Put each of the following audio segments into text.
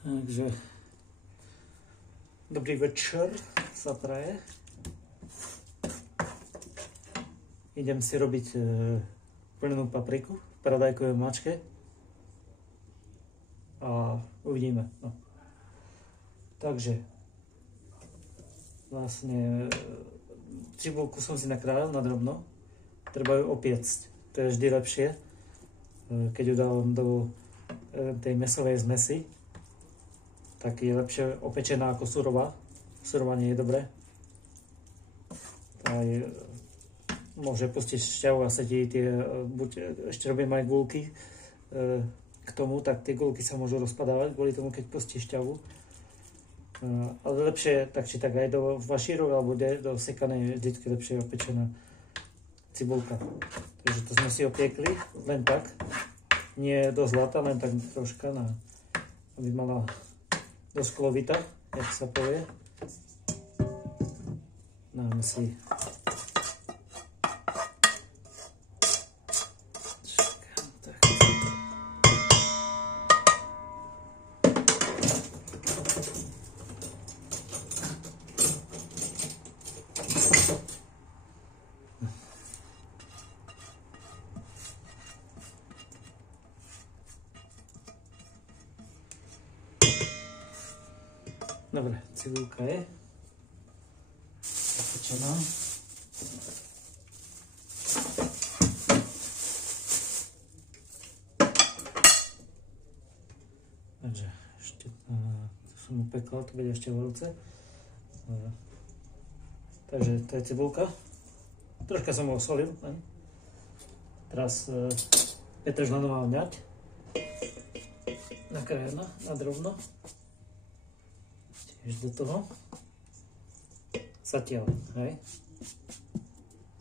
Takže dobrý večer sa praje. Idem si robiť plnenú papriku v paradajkovej mačke a uvidíme. No. Takže vlastne cibulku som si nakrájal na drobno, treba ju opiecť. To je vždy lepšie, keď ju dávam do tej mäsovej zmesi, tak je lepšie opečená ako surová. Surová nie je dobré. Aj môže pustiť šťavu a sedí tie, buď ešte robím aj gulky k tomu, tak tie gulky sa môžu rozpadávať kvôli tomu, keď pustí šťavu. Ale lepšie tak či tak aj do vašírov alebo do sekanej je vždycky lepšie opečená cibulka. Takže to sme si opiekli len tak, nie do zlata, len tak troška, aby mala do sklovita, jak sa povie. Dáme si dobre, cibulka je zapečená. Takže ešte to som upekla, to bude ešte horúce. Takže to je cibulka. Troška som ho osolil. Teraz petržlenová mňať. Nakrájená na drobno. Tiež do toho. Zatiaľ, hej.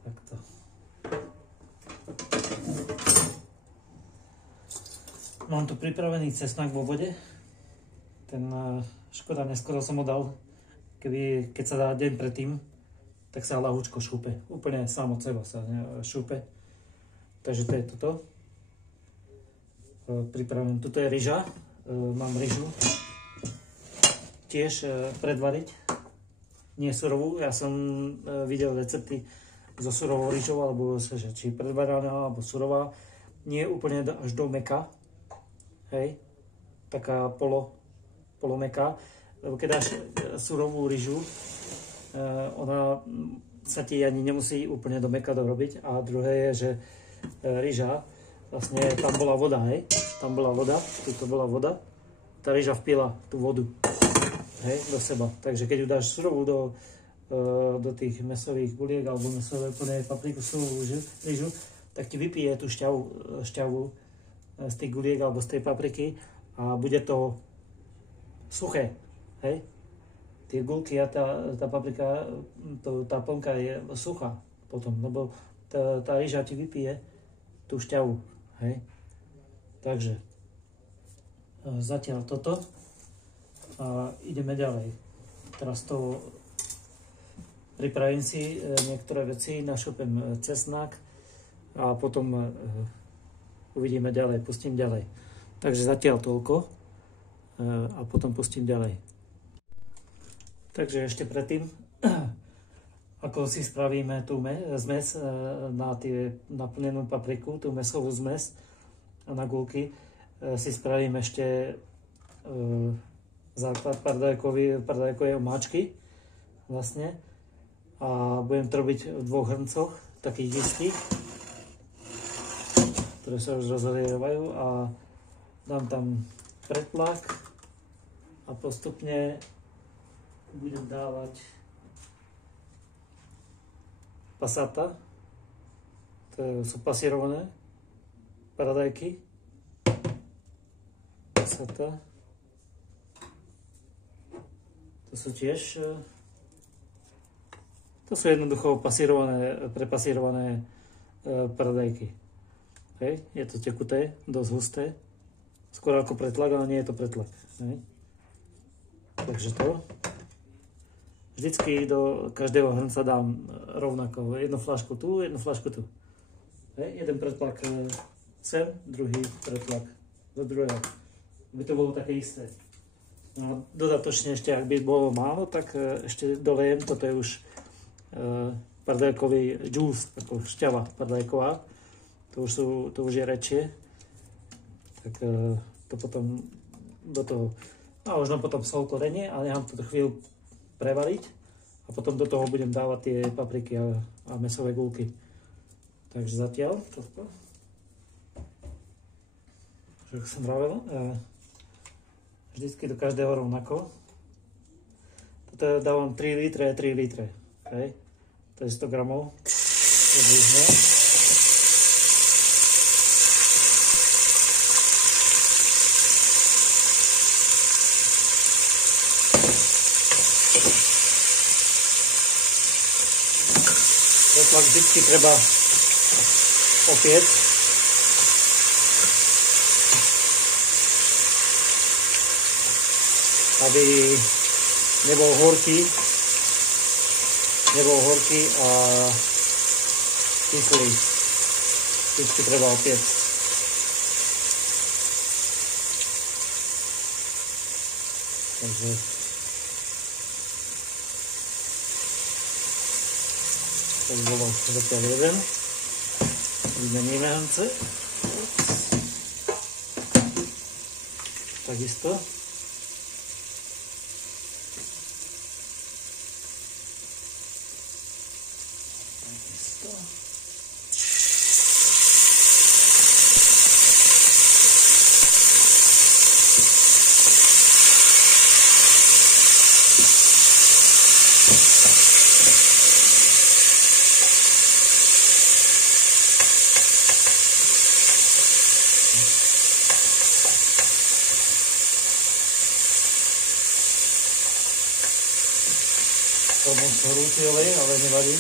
Takto. Mám tu pripravený cesnak vo vode. Ten škoda, neskoro som ho dal. Keď sa dá deň predtým, tak sa ľahúčko šúpe. Úplne sám od seba sa šúpe. Takže to je toto. Pripravené. Tuto je ryža. Mám ryžu. Tiež predvariť, nie surovú. Ja som videl recepty so surovou rýžou, alebo či predvarená, alebo surová. Nie úplne až do mäka. Hej, taká polomäka. Lebo keď dáš surovú rýžu, ona sa ti ani nemusí úplne do mäka dorobiť. A druhé je, že rýža, vlastne tam bola voda, hej. Tam bola voda, tuto bola voda. Tá rýža vpila tú vodu. Hej, do seba. Takže keď ju dáš surovú do tých mäsových guliek alebo mäsové plné papriku, surovú rýžu, tak ti vypije tú šťavu z tých guliek alebo z tej papriky a bude to suché. Hej? Tie gulky a tá paprika, tá plnka je suchá potom, lebo tá rýža ti vypije tú šťavu. Hej? Takže zatiaľ toto. A ideme ďalej. Teraz to pripravím si niektoré veci, našupem cesnak a potom uvidíme ďalej, pustím ďalej. Takže zatiaľ toľko a potom pustím ďalej. Takže ešte predtým, ako si spravíme tú zmes na plnenú papriku, tú mäsovú zmes na gulky, si spravím ešte základ paradajkovej omáčky vlastne a budem to robiť v dvoch hrncoch takých istých, ktoré sa už rozlievajú a dám tam pretlak a postupne budem dávať pasata, to sú pasírované paradajky, pasata. To sú tiež, to sú jednoducho prepasírované paradajky. Hej, je to tekuté, dosť husté, skôr ako pretlak, ale nie je to pretlak. Hej. Takže to. Vždycky do každého hrnca dám rovnako, jednu fľašku tu, jednu fľašku tu. Hej, jeden pretlak sem, druhý pretlak do druhého. Aby to bolo také isté. No, dodatočne ešte, ak by bolo málo, tak ešte dolejem, toto je už pardajkový džús, ako šťava pardajková, to už je rečie, tak to potom do toho, no možno potom sol to renie, ale nechám to chvíľu prevariť a potom do toho budem dávať tie papriky a mäsové gulky. Takže zatiaľ toto, ako som vravel, vždycky do každého rovnako. Toto dávam 3 litre, 3 litre. Okay. To je 100 gramov. Približne. Dotlak vždycky treba opiec. Aby nebol horký a kyslý. Vždycky treba opiec. Takže to by bolo zatiaľ jeden. Vymeníme hrnce. Takisto. To moc horúci olej, ale nevadí.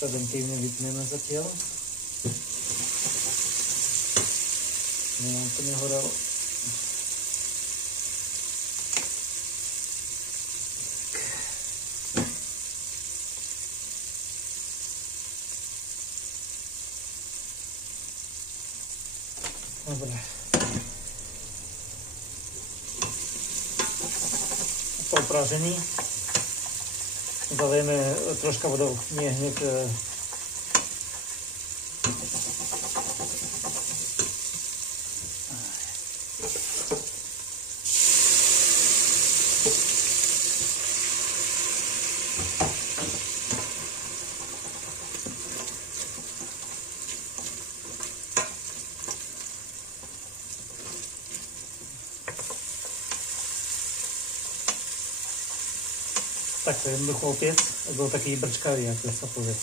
Preventívne vypneme zatiaľ. Nemám to nehorelo. Dobre. Po uprážení zalejeme troška vodou, nie hneď takto jednoducho opiec, aby bol taký brčkavý, ako sa povie.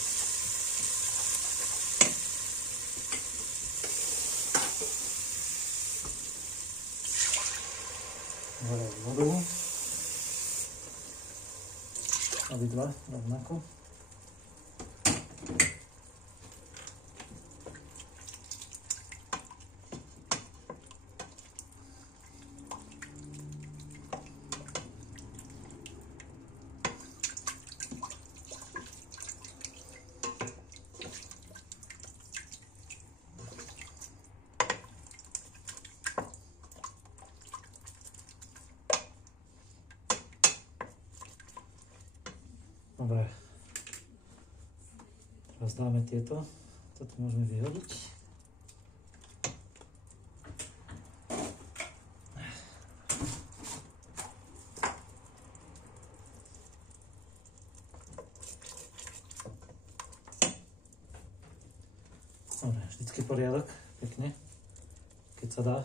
Hore vodu. Obidva rovnako. Dobre, teraz dáme tieto, toto môžeme vyhodiť. Dobre, vždycky poriadok, pekne, keď sa dá.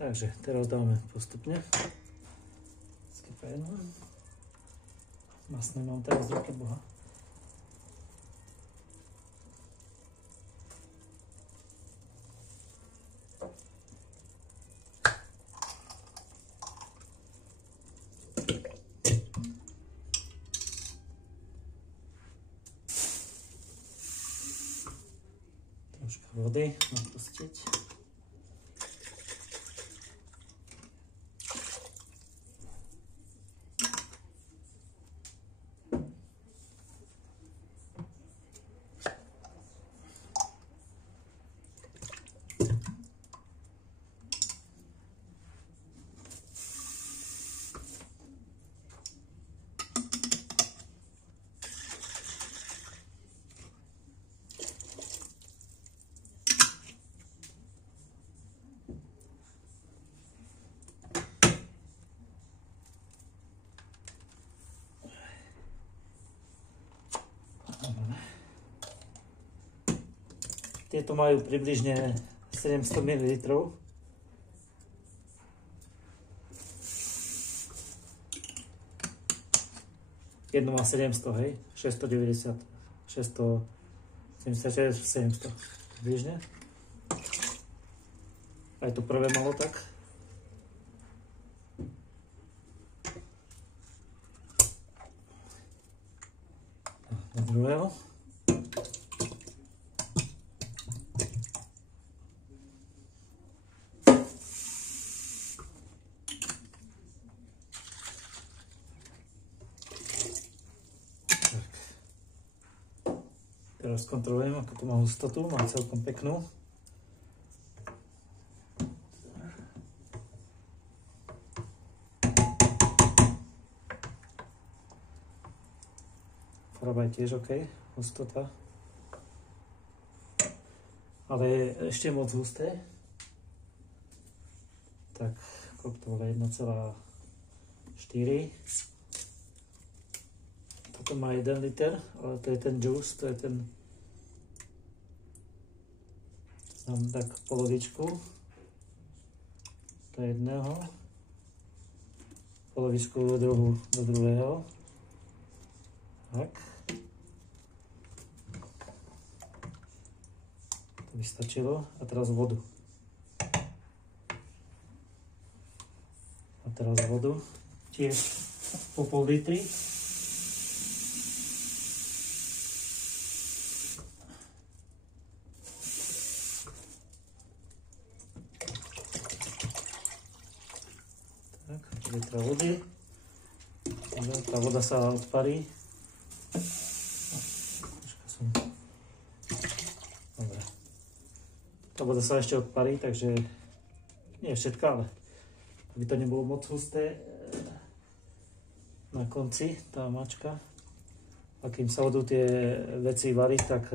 Takže teraz dáme postupne. Skypajeme. Masné mám teraz v ruke, boha. vody napustiť. Tieto majú približne 700 ml. Jedno má 700, hej? 690, 676, 700 približne. Aj to prvé malo tak. Do druhého. Teraz kontrolujem, ako to má hustotu, má celkom peknú. Farba je tiež OK, hustota. Ale je ešte moc husté. Tak, koľko to bolo? 1,4. Toto má 1 liter, ale to je ten juice, to je ten... Dám tak polovičku do jedného, polovičku do druhého. Tak. To by stačilo. A teraz vodu. A teraz vodu. Tiež po pol litri. Litra vody. Tá voda sa odparí. Dobre. Tá voda sa ešte odparí, takže nie všetká, ale aby to nebolo moc husté na konci, tá mačka. A kým sa budú tie veci variť, tak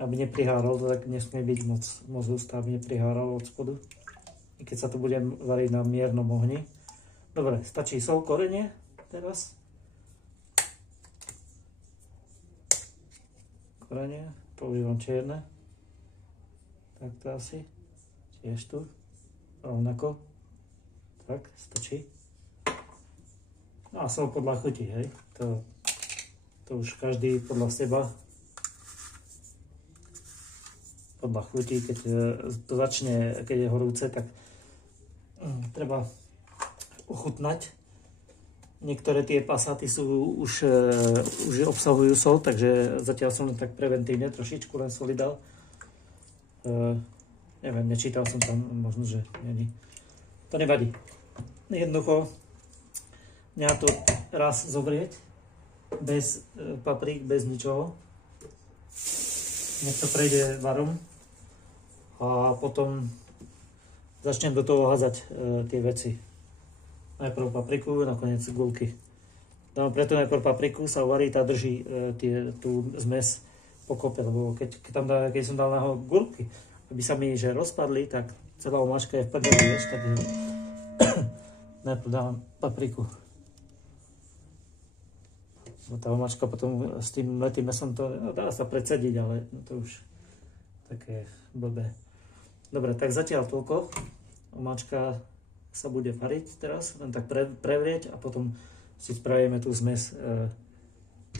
aby nepriháralo, to tak nesmie byť moc husté, aby nepriháralo od spodu. I keď sa to bude variť na miernom ohni. Dobre, stačí sol, korenie teraz. Korenie, používam čierne. Tak to asi. Tiež tu. Rovnako. Tak, stačí. No a sol podľa chuti, hej. To už každý podľa seba. Podľa chuti, keď to začne, keď je horúce, tak treba ochutnať. Niektoré tie pasáty sú už obsahujú sol, takže zatiaľ som tak preventívne trošičku len soli dal. Neviem, nečítal som tam, možno, že není. To nevadí. Jednoducho nechá to raz zovrieť, bez paprík, bez ničoho. Nech to prejde varom a potom začnem do toho hádzať tie veci. Najprv papriku, nakoniec guľky. Dám preto najprv papriku, sa uvarí, tá drží tú zmes pokope, lebo keď som dal na guľky, aby sa mi rozpadli, tak celá omáčka je v prdeli, vieš, tak najprv dám papriku. No, tá omáčka potom s tým letým mesom to dá sa predsediť, ale to už také blbé. Dobre, tak zatiaľ toľko. Omáčka sa bude variť teraz, len tak prevrieť a potom si spravíme tú zmes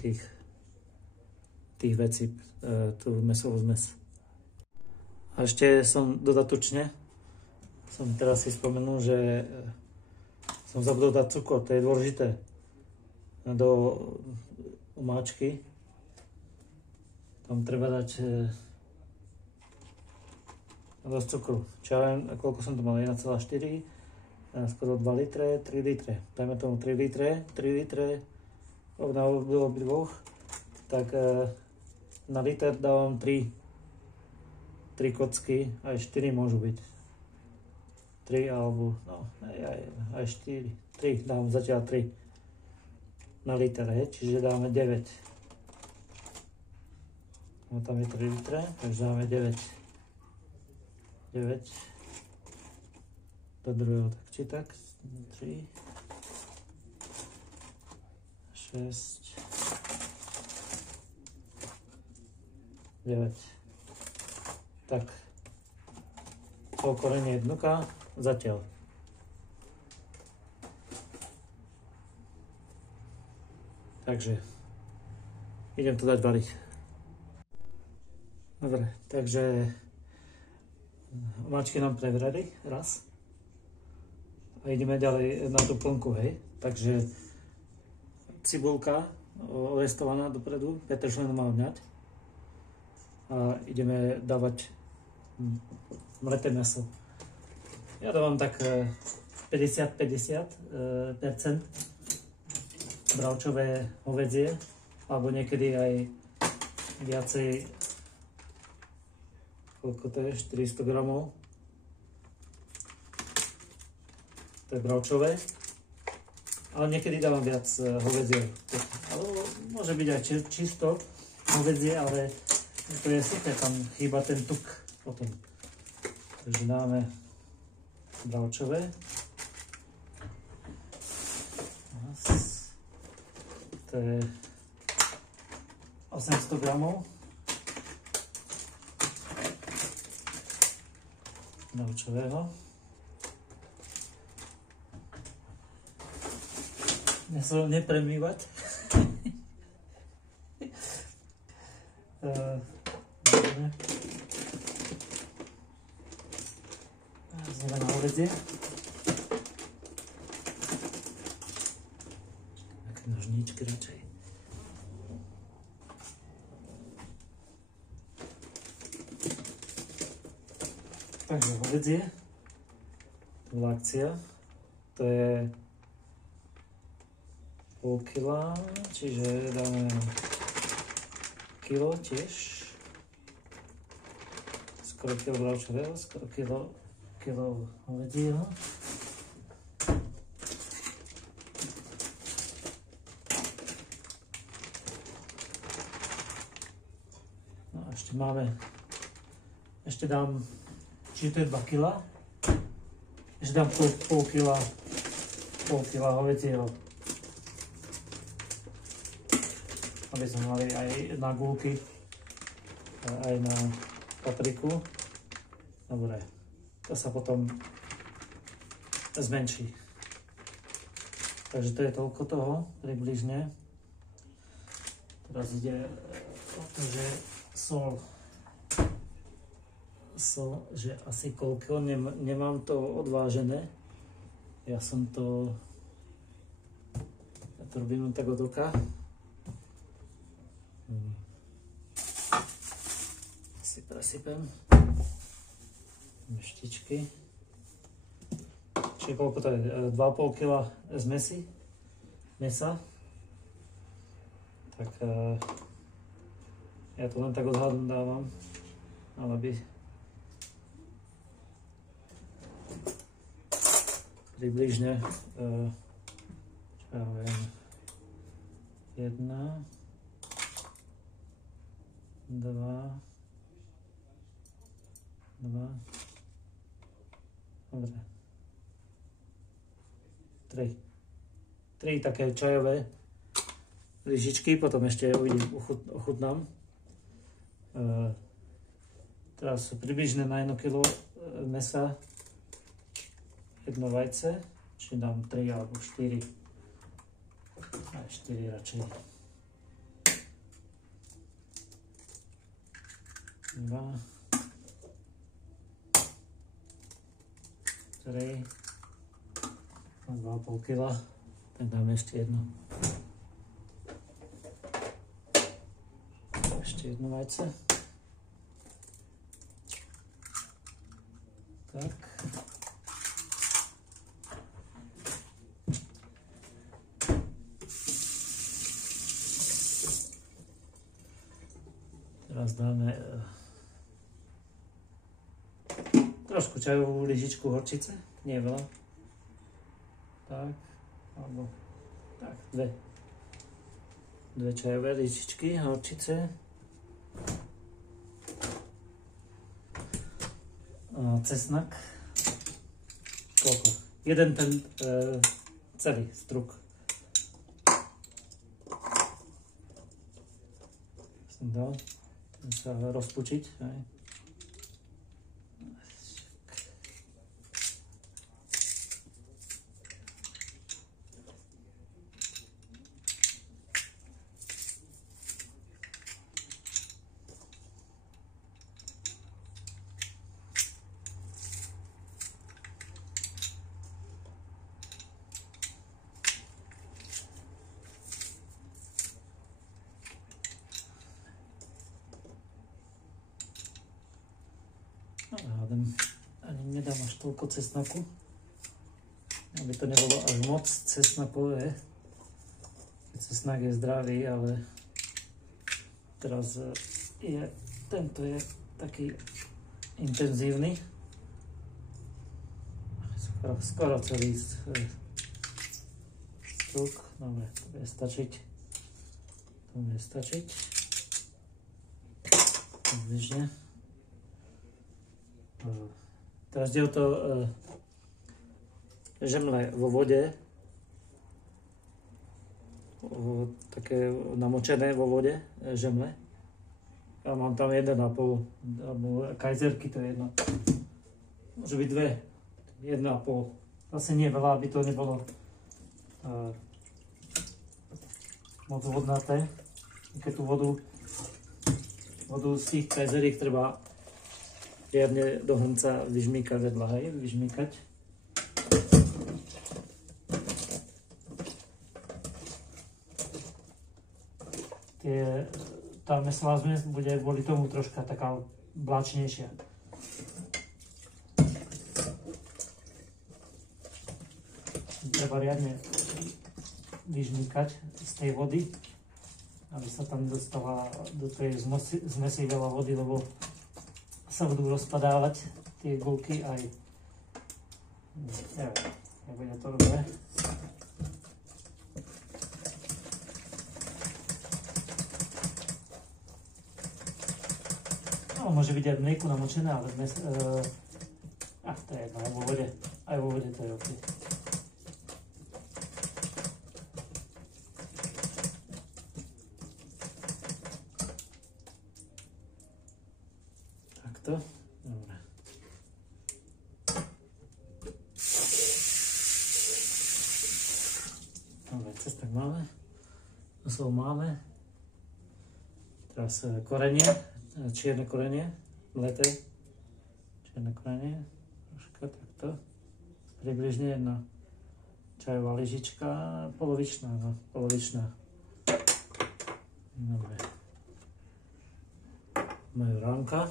tých vecí, tú mesovú zmes. A ešte som dodatočne, teraz si spomenul, že som zabudol dať cukor, to je dôležité, do omáčky. Tam treba dať dosť cukru. Čo ja viem, koľko som to mal, 1,4, skoro 2 litre, 3 litre. Dajme tomu 3 litre, na obidvoch, tak na liter dávam 3 kocky, aj 4 môžu byť. 3 alebo, no, aj 4, 3, dám zatiaľ 3 na liter, čiže dáme 9. No tam je 3 litre, takže dáme 9 do druhého, tak či tak, 3, 6, 9. Tak, to korenie dnuka zatiaľ. Takže idem to dať variť. Dobre, takže omáčky nám prevrali raz a ideme ďalej na tú plnku, hej. Takže cibulka orestovaná dopredu, petršlinu má vňať a ideme dávať mleté mäso. Ja dávam tak 50-50% bravčové hovädzie, alebo niekedy aj viacej, koľko to je, 400 gramov. To je bravčové. Ale niekedy dávam viac hovädzie. Ale môže byť aj čisto hovädzie, ale to je super, tam chýba ten tuk potom. Takže dáme bravčové. To je 800 gramov bravčového. Nesol nepremývať. Znovu na hovädzie. Také nožníčky radšej. Takže hovädzie. To bola akcia. To je pol kila, čiže dáme kilo tiež. Skoro kilo bravčového, skoro kilo hovedzieho. No a ešte dám, čiže to je 2 kila. Ešte dám pol kila hovedzieho. Aby sme mali aj na gulky, aj na papriku. Dobre, to sa potom zmenší. Takže to je toľko toho, približne. Teraz ide o to, že sol, že asi koľko, nemám to odvážené. Ja to robím tak od oka. Si presypem štičky. Čiže koľko to je? 2,5 kg zmesi mesa. Tak ja to len tak odhadom dávam, ale by približne čo ja viem, 1, 2, dobre, 3 také čajové lyžičky, potom ešte ochutnám. Teraz približne na 1 kg mesa 1 vajce, či dám 3 alebo 4, aj 4 radšej. 2, 3, 2,5 kg, tak dáme ešte jedno. Ešte jedno vajce. Tak. Teraz dáme trošku čajovú lyžičku horčice, nie veľa. Tak, alebo tak, dve čajové lyžičky horčice. Cesnak. Koľko? Jeden ten celý struk. Som dal. Ten sa rozpučiť. Aj. Ani nedám až toľko cesnaku, aby to nebolo až moc cesnakové. Cesnak je zdravý, ale teraz tento je taký intenzívny. Skoro celý struk. Dobre, to bude stačiť. Odlišne. Teraz ide o to žemle vo vode, také namočené vo vode žemle. Ja mám tam 1,5, alebo kajzerky, to je jedno. Môže byť 2, 1,5. Zase nie veľa, aby to nebolo moc vodnaté. Keď tú vodu z tých kajzeriek treba riadne do hrnca vyžmýkať vedľa, hej, vyžmýkať. Tá meslá zmes bude kvôli tomu troška taká vláčnejšia. Treba riadne vyžmýkať z tej vody, aby sa tam dostala do tej zmesi veľa vody, lebo sa budú rozpadávať tie gulky aj, neviem, nebude to dobré. No, môže byť aj v mlieku namočené, ale dnes, to je jedno, aj vo vode to je ok. Takto, dobre. Dobre, cestak máme, osol máme. Teraz korenie, čierne korenie, mleté. Čierne korenie, troška takto. Približne jedna čajová lyžička, polovičná, no, polovičná. Dobre. Majoránka.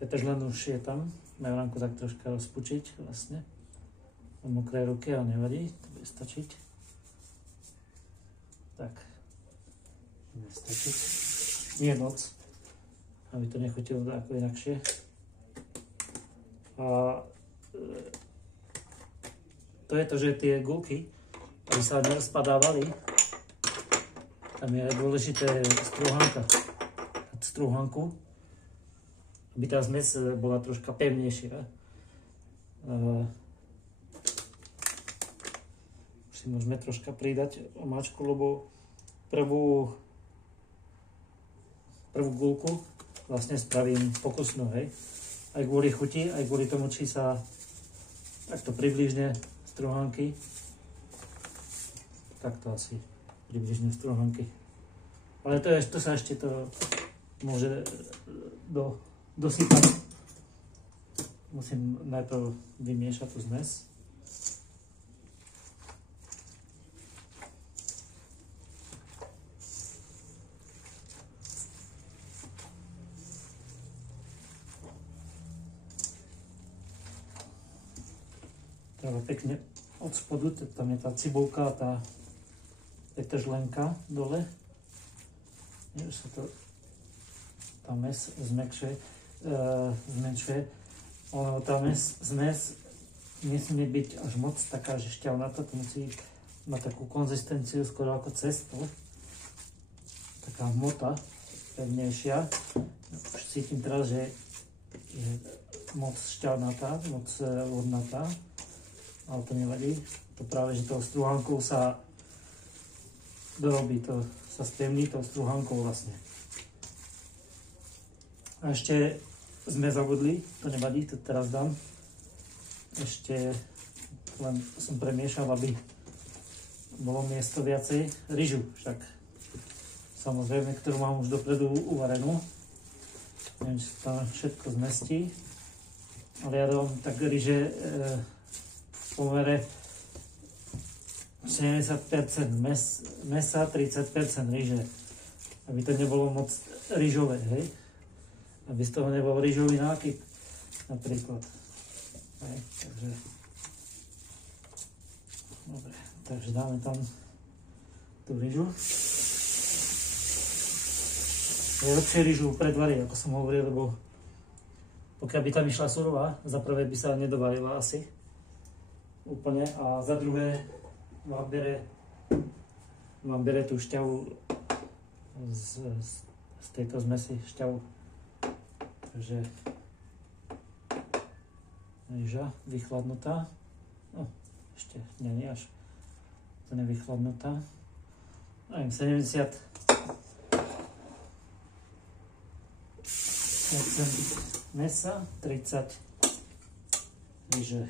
Petržlen už je tam. Majoránku tak troška rozpučiť vlastne. Mám mokré ruky, ale nevadí, to bude stačiť. Tak. Bude stačiť. Nie moc, aby to nechutilo ako inakšie. A to je to, že tie gulky, aby sa nerozpadávali, tam je dôležité strúhanku, aby tá zmes bola troška pevnejšia. Už si môžeme troška pridať omáčku, lebo prvú gulku vlastne spravím pokusnú, hej. Aj kvôli chuti, aj kvôli tomu, či sa takto približne strúhanky. Takto asi približne strúhanky. Ale to sa ešte to môže dosypať. Musím najprv vymiešať tú zmes. Treba pekne od spodu, tam je tá cibulka, tá petržlenka dole. Už sa to tá mes zmenšuje. Tá zmes nesmie byť až moc taká, že šťavnatá, to musí mať takú konzistenciu skoro ako cesto. Taká hmota, pevnejšia. Už cítim teraz, že je moc šťavnatá, moc vodnatá, ale to nevadí. To práve, že tou strúhankou sa dorobí, to sa spevní tou strúhankou vlastne. A ešte sme zabudli, to nevadí, to teraz dám. Ešte len som premiešal, aby bolo miesto viacej ryžu, však samozrejme, ktorú mám už dopredu uvarenú. Neviem, či sa tam všetko zmestí, ale ja dám tak ryže v pomere 70% mesa, 30% ryže, aby to nebolo moc ryžové, hej? Aby z toho nebol ryžový nákyp, napríklad. Hej, takže dáme tam tú ryžu. Je lepšie ryžu predvariť, ako som hovoril, lebo pokiaľ by tam išla surová, za prvé by sa nedovarila asi úplne a za druhé vám bere tú šťavu z tejto zmesi, šťavu. Takže ryža vychladnutá, no ešte nie až to nevychladnutá, neviem, 70% mesa, 30 ryže.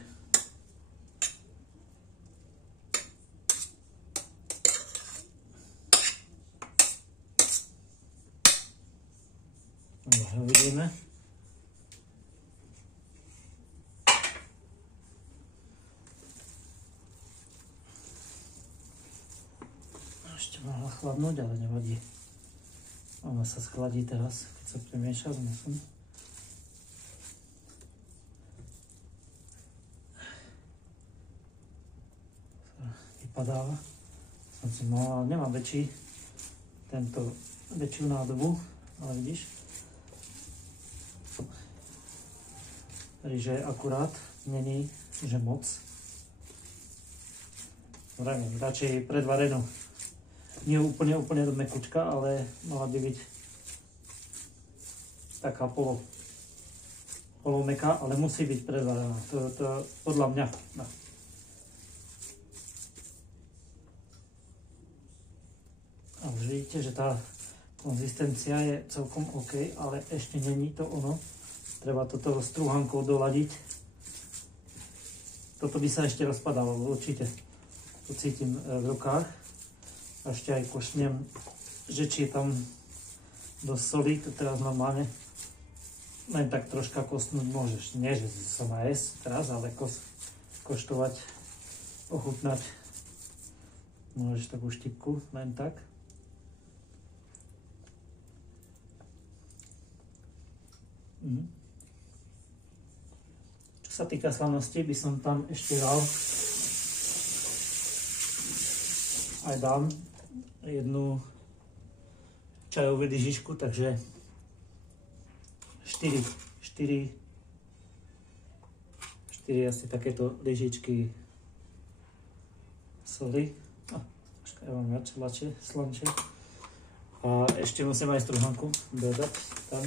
Uvidíme. Ešte mohla chladnúť, ale nevadí. Ona sa schladí teraz, keď sa premieša s mesom. Vypadáva. Som si mohla, nemám väčšiu nádobu, ale vidíš. Ryže akurát, není, že moc. Vravím, radšej predvarenú. Nie úplne do mekučka, ale mala by byť taká polomeká, ale musí byť predvarená. To podľa mňa. No. A už vidíte, že tá konzistencia je celkom OK, ale ešte není to ono. Treba toto strúhankou doladiť. Toto by sa ešte rozpadalo, určite. To cítim v rukách. A ešte aj košnem, že či je tam dosť soli, to teraz normálne len tak troška kostnúť môžeš. Nie, že sa má jesť teraz, ale koštovať, ochutnať. Môžeš takú štipku, len tak. Čo sa týka slanosti, by som tam ešte dal aj dám jednu čajovú lyžičku, takže 4 asi takéto lyžičky soli. Ja mám radšej slančie. A ešte musím aj strúhanku dodať tam.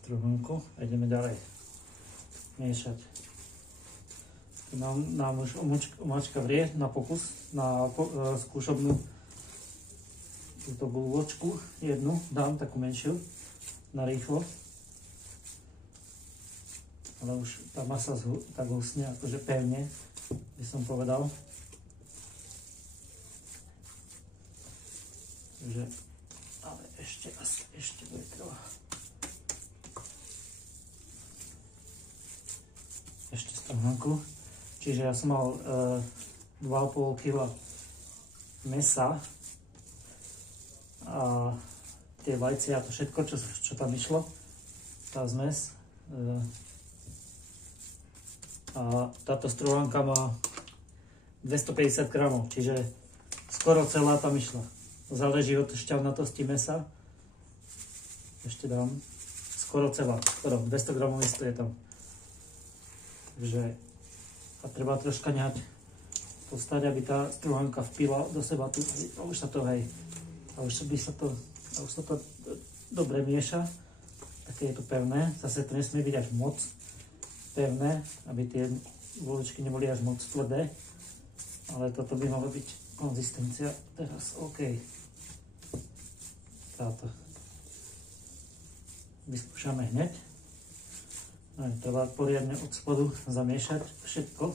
Strúhanku a ideme ďalej miešať. Nám už omáčka vrie na pokus, na skúšobnú túto bulvočku jednu, dám takú menšiu, na rýchlo. Ale už tá masa tak husne, akože pevne, by som povedal. Takže, ale ešte bude treba. Ešte stránku. Čiže ja som mal 2,5 kg mesa a tie vajcia a to všetko, čo tam išlo, tá zmes. A táto strúhanka má 250 gramov, čiže skoro celá tam išla. Záleží od šťavnatosti mesa. Ešte dám skoro celá, skoro 200 gramov isto je tam. Takže a treba troška nehať postať, aby tá strúhanka vpila do seba tu. A už sa to hej. A už sa to dobre mieša. Také je to pevné. Zase to nesmie byť až moc pevné, aby tie guličky neboli až moc tvrdé. Ale toto by malo byť konzistencia. Teraz OK. Táto. Vyskúšame hneď. Treba poriadne od spodu zamiešať všetko.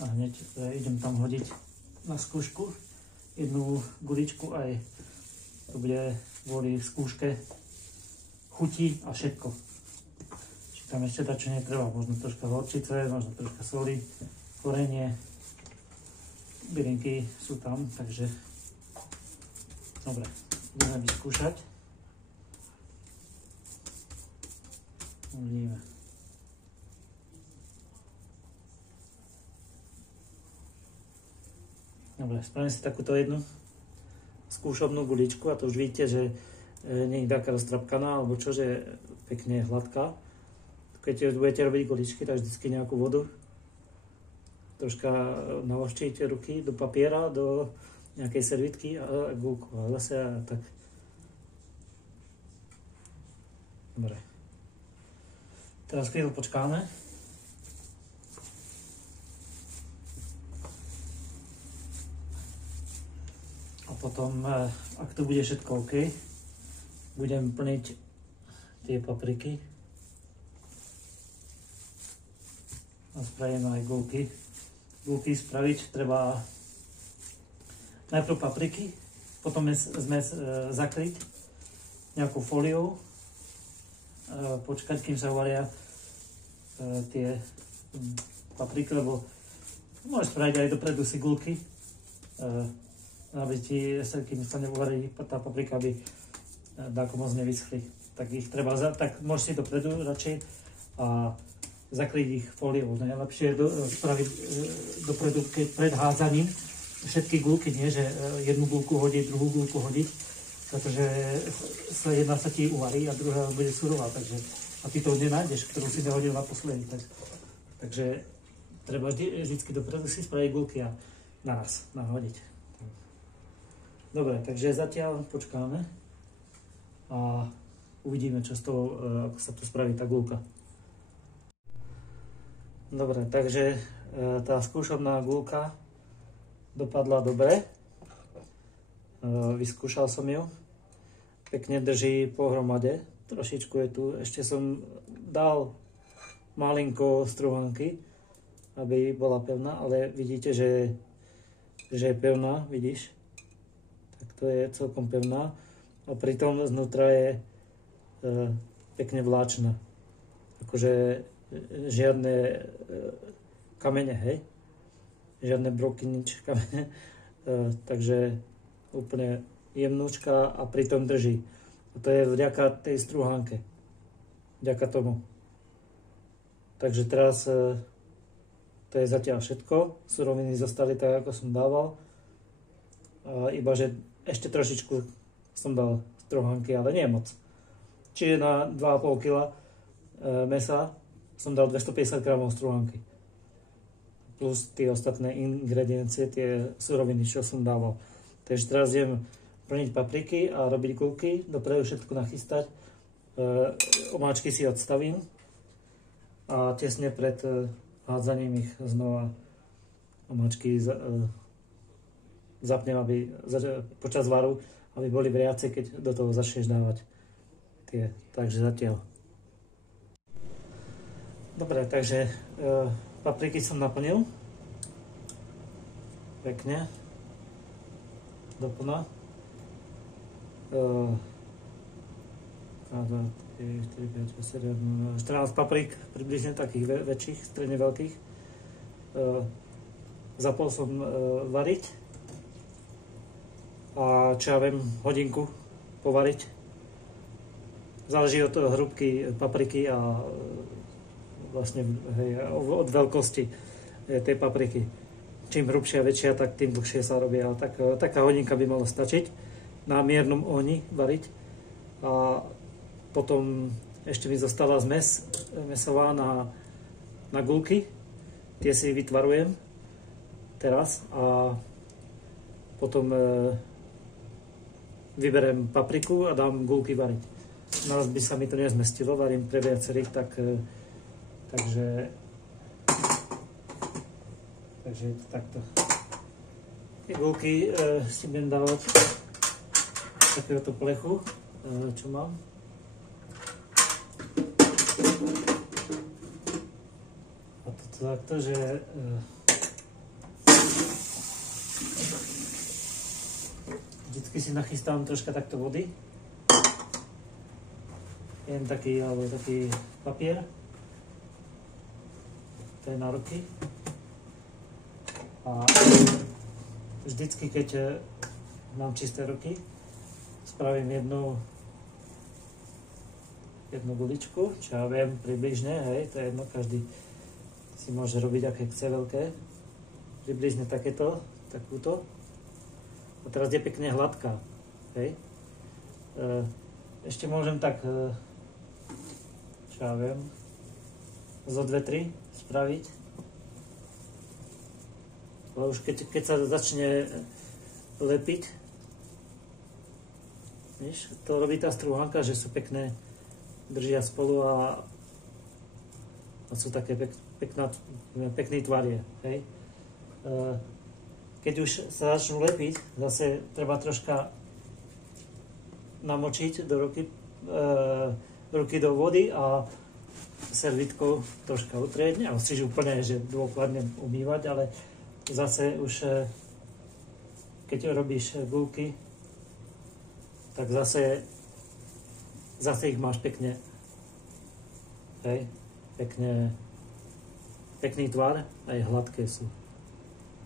A hneď idem tam hodiť na skúšku jednu guličku, aj to bude kvôli skúške chutí a všetko. Či tam ešte dačo netreba, možno troška horčice, možno troška soli, korenie, bylinky sú tam, takže dobre, ideme vyskúšať. Uvidíme. Dobre, spravím si takúto jednu skúšobnú guličku a to už vidíte, že nie je taká roztrapkaná, alebo čo, že je pekne hladká. Keď budete robiť guličky, tak vždycky nejakú vodu. Troška navlhčíte ruky do papiera, do nejakej servitky a gulku. A zase tak. Dobre. Teraz chvíľu počkáme. A potom, ak to bude všetko OK, budem plniť tie papriky. A spravím aj gulky. Gulky spraviť treba najprv papriky, potom zmes zakryť nejakou fóliou, počkať, kým sa uvaria tie papriky, lebo môžeš spraviť aj dopredu si gulky, aby kým sa neuvarí tá paprika, aby dáko moc nevyschli. Tak ich treba, tak môžeš si dopredu radšej a zakryť ich fóliou. Najlepšie je spraviť dopredu, keď pred hádzaním všetky gulky, nie, že jednu gulku hodiť, druhú gulku hodiť, pretože jedna sa ti uvarí a druhá bude surová, takže a ty to nenájdeš, ktorú si nehodil naposledy. Takže treba vždycky dopredu si spraviť gulky a naraz nahodiť. Dobre, takže zatiaľ počkáme a uvidíme, čo z toho, ako sa tu spraví tá gulka. Dobre, takže tá skúšobná gulka dopadla dobre. Vyskúšal som ju. Pekne drží pohromade. Trošičku je tu. Ešte som dal malinko strúhanky, aby bola pevná, ale vidíte, že je pevná, vidíš? Tak to je celkom pevná. A pritom znútra je pekne vláčna. Akože žiadne kamene, hej? Žiadne broky, nič kamene. Takže úplne jemnúčka a pritom drží. A to je vďaka tej strúhanke. Vďaka tomu. Takže teraz to je zatiaľ všetko. Suroviny zostali tak, ako som dával. Iba, že ešte trošičku som dal strúhanky, ale nie moc. Čiže na 2,5 kg mesa som dal 250 g strúhanky. Plus tie ostatné ingrediencie, tie suroviny, čo som dával. Takže teraz idem plniť papriky a robiť gulky. Dopredu všetko nachystať. Omáčky si odstavím. A tesne pred hádzaním ich znova omáčky zapnem, aby počas varu, aby boli vriace, keď do toho začneš dávať tie. Takže zatiaľ. Dobre, takže papriky som naplnil. Pekne. Doplna. 14 paprík, približne takých väčších, stredne veľkých. Zapol som variť a čo ja viem, hodinku povariť. Záleží od hrúbky papriky a vlastne hej, od veľkosti tej papriky. Čím hrubšia a väčšia, tak tým dlhšie sa robí. Ale taká hodinka by malo stačiť na miernom ohni variť. A potom ešte mi zostáva zmes mesová na guľky. Tie si vytvarujem teraz a potom vyberiem papriku a dám guľky variť. Naraz by sa mi to nezmestilo, varím pre viacerých, takže je to takto. Tie guľky si budem dávať takéhoto plechu, čo mám. A toto takto, že vždycky si nachystám troška takto vody. Jen taký papier. To je na ruky. A vždycky, keď mám čisté ruky, spravím jednu guličku, čo ja viem približne, hej, to je jedno, každý si môže robiť, aké chce veľké. Približne takúto. A teraz je pekne hladká, hej. Ešte môžem tak, čo ja viem, zo 2-3 spraviť. Ale už keď sa začne lepiť, víš, to robí tá strúhanka, že sú pekné, držia spolu a sú také pekný tvar je, hej. Keď už sa začnú lepiť, zase treba troška namočiť do ruky do vody a servítkou troška utrieť. Nemusíš úplne, že dôkladne umývať, ale zase už keď robíš guľky, tak zase ich máš pekne, hej, pekný tvar, aj hladké sú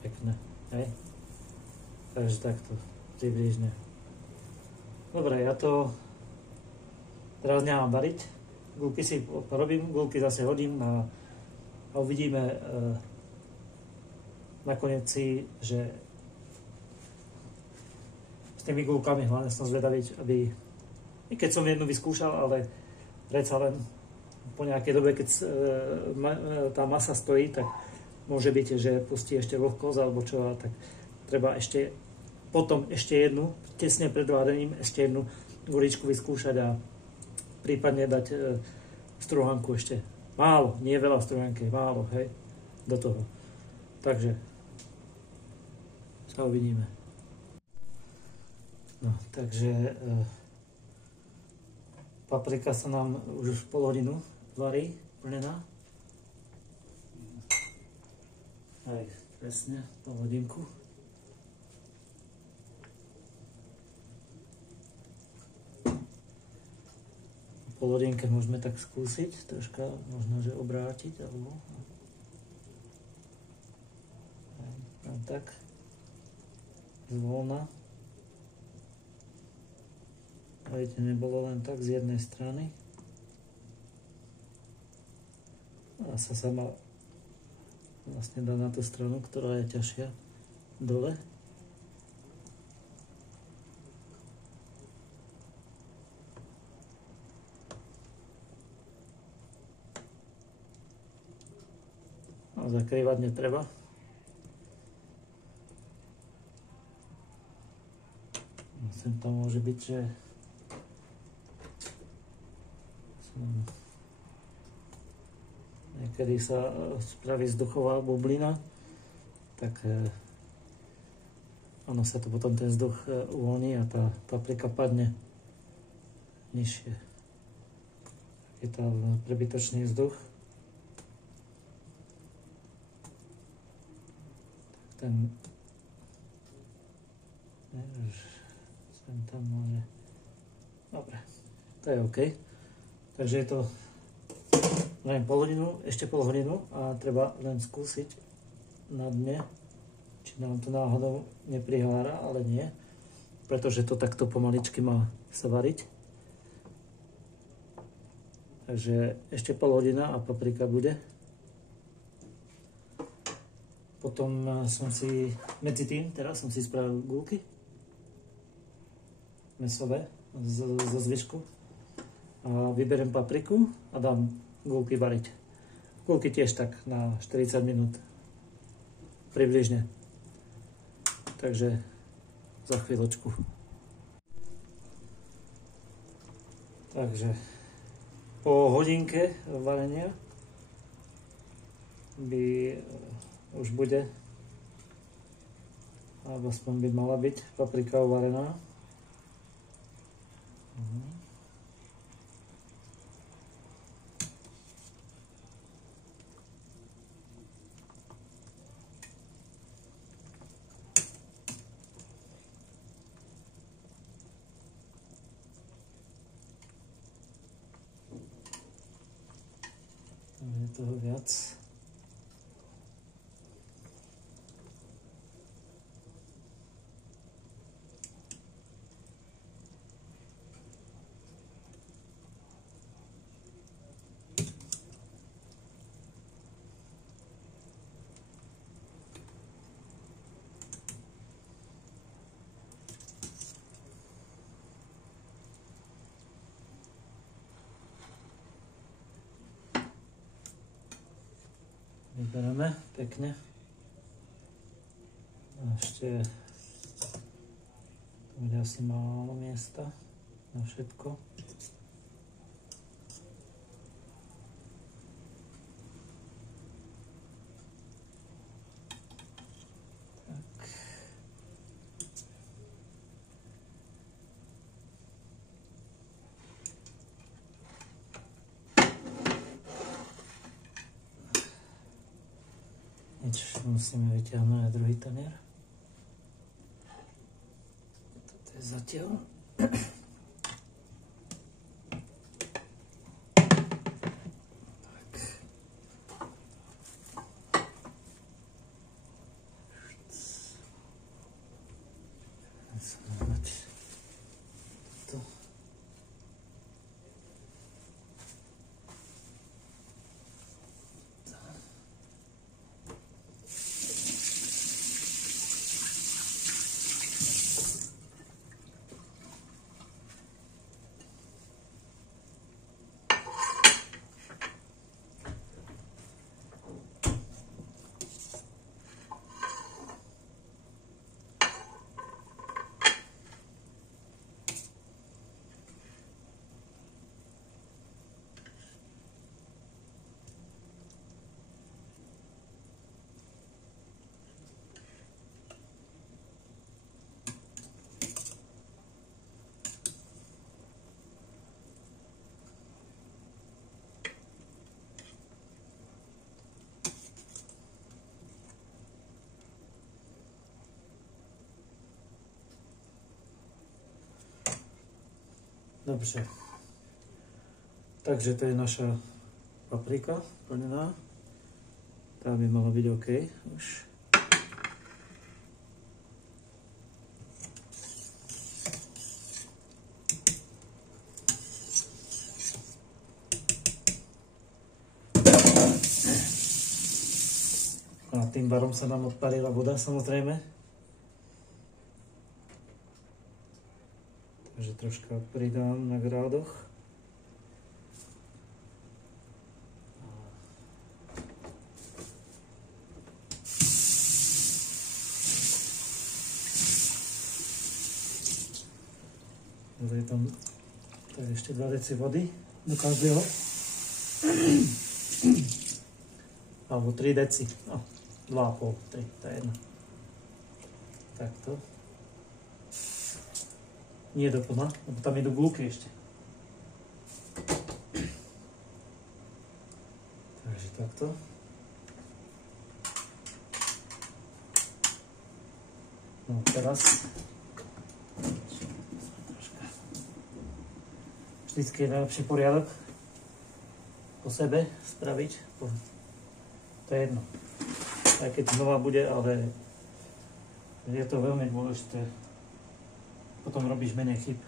pekné, hej. Takže takto približne. Dobre, ja to teraz nemám variť. Guľky si porobím, guľky zase hodím a uvidíme nakoniec si, že s tými guľkami hlavne som zvedavý, aby, i keď som jednu vyskúšal, ale predsa len po nejakej dobe, keď tá masa stojí, tak môže byť, že pustí ešte vlhkosť alebo čo, a tak treba potom ešte jednu, tesne pred varením, ešte jednu guličku vyskúšať a prípadne dať strúhanku ešte. Málo, nie veľa strúhanky, málo, hej, do toho. Takže sa uvidíme. No, takže paprika sa nám už pol hodinu varí, plnená. Aj presne, pol hodinku. Po hodinke môžeme tak skúsiť, troška možno, že obrátiť, alebo tak, zvolna. Vidíte, nebolo len tak z jednej strany. A sa sama vlastne dá na tú stranu, ktorá je ťažšia, dole. A zakrývať netreba. Sem tam môže byť, že niekedy sa spraví vzduchová bublina, tak ono sa to potom ten vzduch uvoľní a tá paprika padne nižšie. Je tam prebytočný vzduch. Ten sem tam môže. Dobre, to je OK. Takže je to len pol hodinu, ešte pol hodinu a treba len skúsiť na dne či nám to náhodou neprihára, ale nie, pretože to takto pomaličky má sa variť. Takže ešte pol hodina a paprika bude. Potom medzi tým teraz som si spravil gulky mesové zo zvyšku. A vyberiem papriku a dám gulky variť. Gulky tiež tak na 40 minút. Približne. Takže za chvíľočku. Takže po hodinke varenia by už bude, alebo aspoň by mala byť paprika uvarená. Je toho viac. Vybereme pekne. A ešte tu bude asi málo miesta na všetko. Musíme vyťahnuť na druhý tanier. Toto je zatiaľ. Dobře. Takže to je naša paprika plnená. Tá by mala byť OK už. A tým barom sa nám odparila voda, samozrejme. Takže troška pridám na grádoch. Je tam ešte 2 deci vody do každého. Alebo 3 deci. No, 2,5, 3, to je jedno. Takto. Nie doplná, lebo tam idú gulky ešte. Takže takto. No teraz vždycky je najlepší poriadok po sebe spraviť. To je jedno. Aj keď znova bude, ale Je to veľmi dôležité. Potom robíš menej chyb.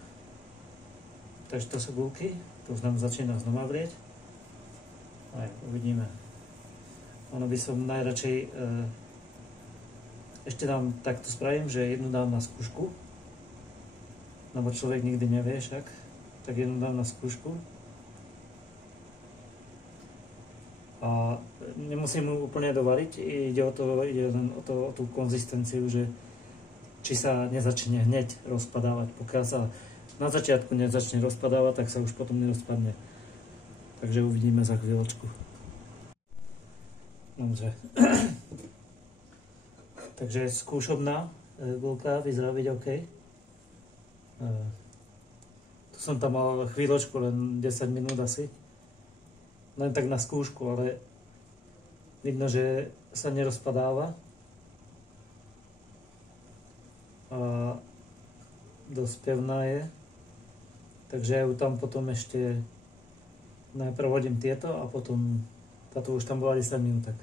Takže to sú gulky. To už nám začína znova vrieť. Aj uvidíme. Ono by som najradšej ešte dám, takto spravím, že jednu dám na skúšku. Lebo človek nikdy nevie však. Tak jednu dám na skúšku. A nemusím ju úplne dovariť, ide len o tú konzistenciu, že či sa nezačne hneď rozpadávať. Pokiaľ sa na začiatku nezačne rozpadávať, tak sa už potom nerozpadne. Takže uvidíme za chvíľočku. Dobře. Takže skúšobná gulka vyzerá byť OK. Tu som tam mal chvíľočku, len 10 minút asi. Len tak na skúšku, ale vidno, že sa nerozpadáva. A dosť pevná je. Takže ja ju tam potom ešte najprv hodím tieto a potom táto už tam bola 10 minút, tak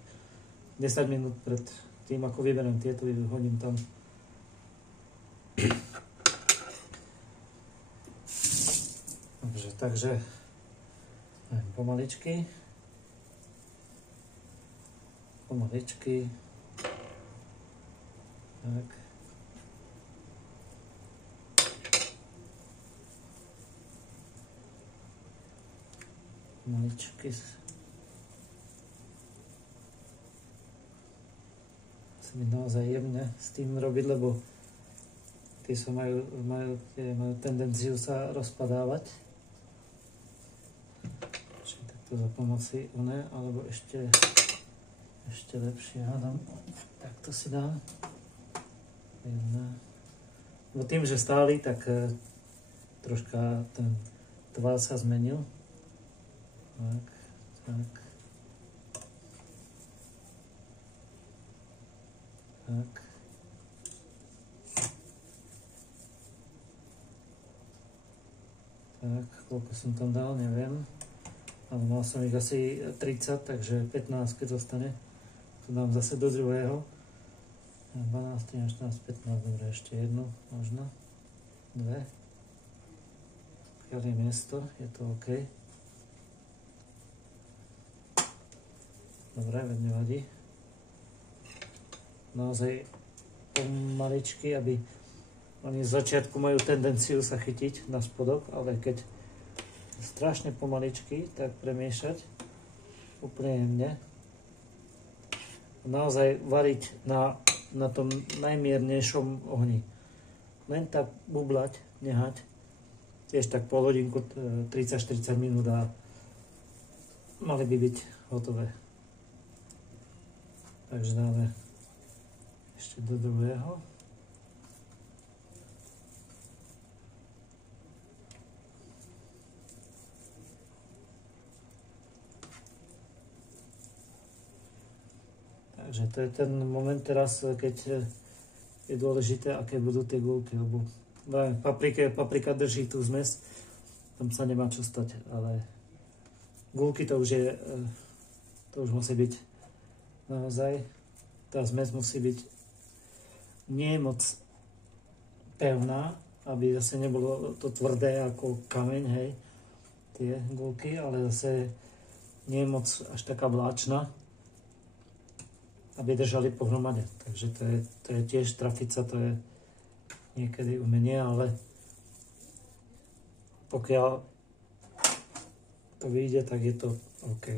10 minút pred tým, ako vyberiem tieto, hodím tam. Dobre, takže pomaličky. Pomaličky. Tak. Pomaličky. Musím byť naozaj jemne s tým robiť, lebo tie majú tendenciu sa rozpadávať. Za pomoci one, alebo ešte lepšie hádam. Takto si dám. Bo tým, že stáli, tak troška ten tvar sa zmenil. Tak. Tak. Tak, koľko som tam dal, neviem. Ale mal som ich asi 30, takže 15, keď zostane. Tu dám zase do druhého. 12, 13, 14, 15, dobre, ešte jednu, možno. Dve. Pokiaľ je miesto, je to OK. Dobre, veď nevadí. Naozaj pomaličky, aby oni z začiatku majú tendenciu sa chytiť na spodok, ale keď strašne pomaličky, tak premiešať úplne jemne. Naozaj variť na tom najmiernejšom ohni. Len tak bublať, nehať. Tiež tak pol hodinku, 30-40 minút a mali by byť hotové. Takže dáme ešte do druhého. Takže to je ten moment teraz, keď je dôležité, aké budú tie gulky, lebo paprika drží tú zmes, tam sa nemá čo stať, ale gulky to už musí byť naozaj, tá zmes musí byť nie moc pevná, aby zase nebolo to tvrdé ako kameň, hej, tie gulky, ale zase nie moc až taká vláčna, aby držali pohromade. Takže to je tiež trafica, to je niekedy umenie, ale pokiaľ to vyjde, tak je to OK.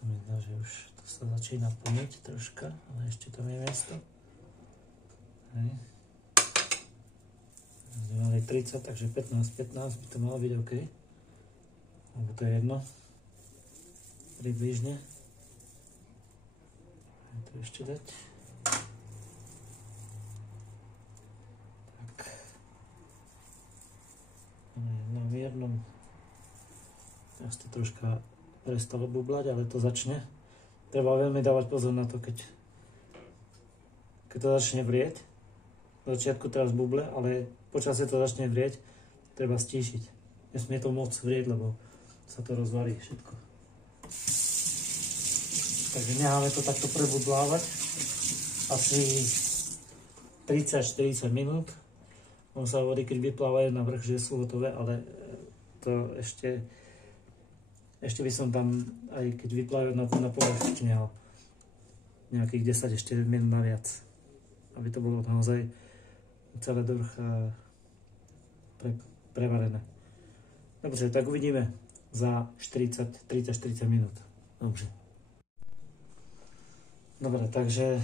Som videl, že už to sa začína plniť troška, ale ešte tam je miesto. Hej. Mali 30, takže 15 by to malo byť OK. Alebo to je jedno. Približne. To ešte dať. Tak. Na miernom. Teraz to troška prestalo bublať, ale to začne. Treba veľmi dávať pozor na to, keď to začne vrieť. V začiatku teraz buble, ale počasie to začne vrieť. Treba stíšiť. Nesmie to moc vrieť, lebo sa to rozvarí všetko. Takže necháme to takto prebudlávať asi 30-40 minút. On sa hovorí, keď vyplávajú na vrch, že sú hotové, ale to ešte by som tam, aj keď vyplávajú na povrch, ešte nehal nejakých 10 ešte minút naviac, aby to bolo naozaj celé do vrcha prevarené. Dobre, tak uvidíme za 30-40 minút. Dobre. Dobre, takže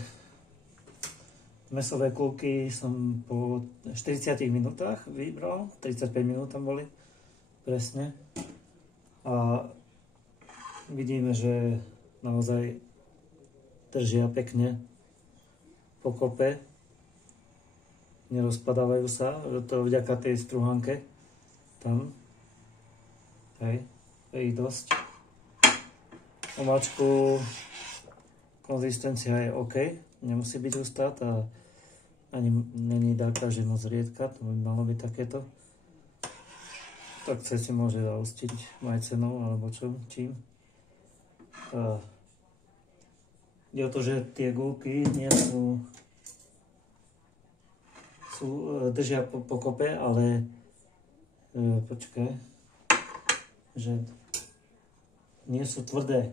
mäsové kulky som po 40 minútach vybral, 35 minút tam boli, presne. A vidíme, že naozaj držia pekne po kope, nerozpadávajú sa, to vďaka tej struhanke tam. Hej, je ich dosť. Omáčku konzistencia je OK, nemusí byť hustá, tá ani není taká, že moc riedka, to by malo byť takéto. Tak chcete, môže zaustiť majcenou alebo čím. Je o to, že tie gulky nie držia po kope, ale počkaj, že nie sú tvrdé.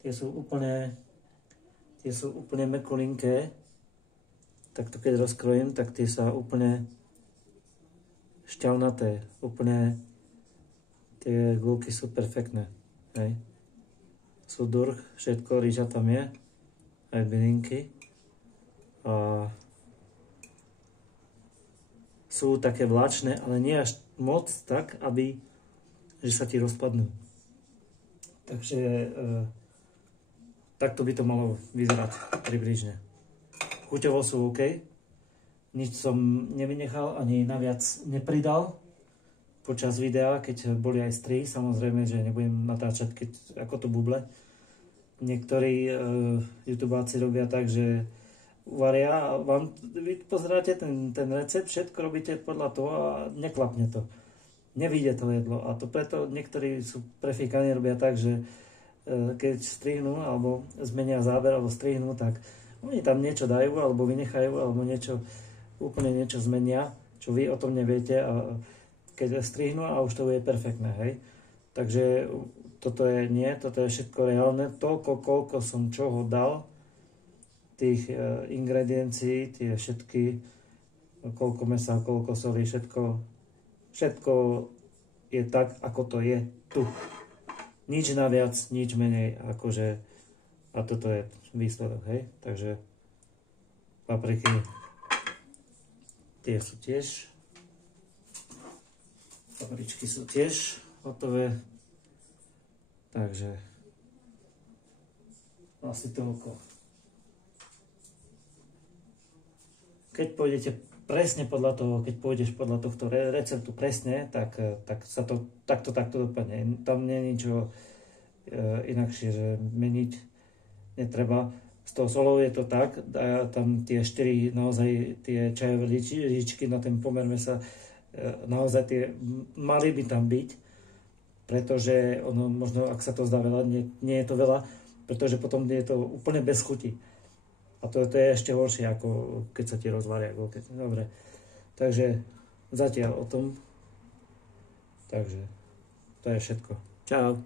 Tie sú úplne mäkolinké. Takto keď rozkrojím, tak tie sa úplne šťavnaté. Úplne tie gulky sú perfektné. Hej. Sú durch, všetko, rýža tam je. Aj bylinky. A sú také vláčne, ale nie až moc tak, že sa ti rozpadnú. Takže takto by to malo vyzerať približne. Chuťovo sú OK. Nič som nevynechal, ani naviac nepridal počas videa, keď boli aj strihy. Samozrejme, že nebudem natáčať, ako to buble. Niektorí youtubáci robia tak, že uvaria a vy pozeráte ten recept, všetko robíte podľa toho a neklapne to. Nevyjde to jedlo a to preto niektorí sú prefíkaní, robia tak, že keď strihnú alebo zmenia záber alebo strihnú, tak oni tam niečo dajú alebo vynechajú alebo úplne niečo zmenia, čo vy o tom neviete a keď strihnú a už to je perfektné, hej. Takže toto je všetko reálne, toľko, koľko som čoho dal, tých ingrediencií, tie všetky, koľko mäsa, koľko soli, všetko je tak, ako to je tu. Nič naviac, nič menej, akože, a toto je výsledok, hej. Takže papriky, papričky sú tiež hotové, takže asi toľko. Keď pôjdete presne podľa toho, keď pôjdeš podľa tohto receptu presne, tak sa to takto dopadne. Tam nie je ničo inakšie, že meniť netreba. S tou solou je to tak, tam tie 4 naozaj tie čajové lyžičky na ten pomer mäsa, naozaj tie mali by tam byť, pretože ono možno, ak sa to zdá veľa, nie je to veľa, pretože potom je to úplne bez chuti. A to je ešte horšie, ako keď sa ti rozvaria gulky. Dobre, takže zatiaľ o tom. Takže to je všetko. Čau.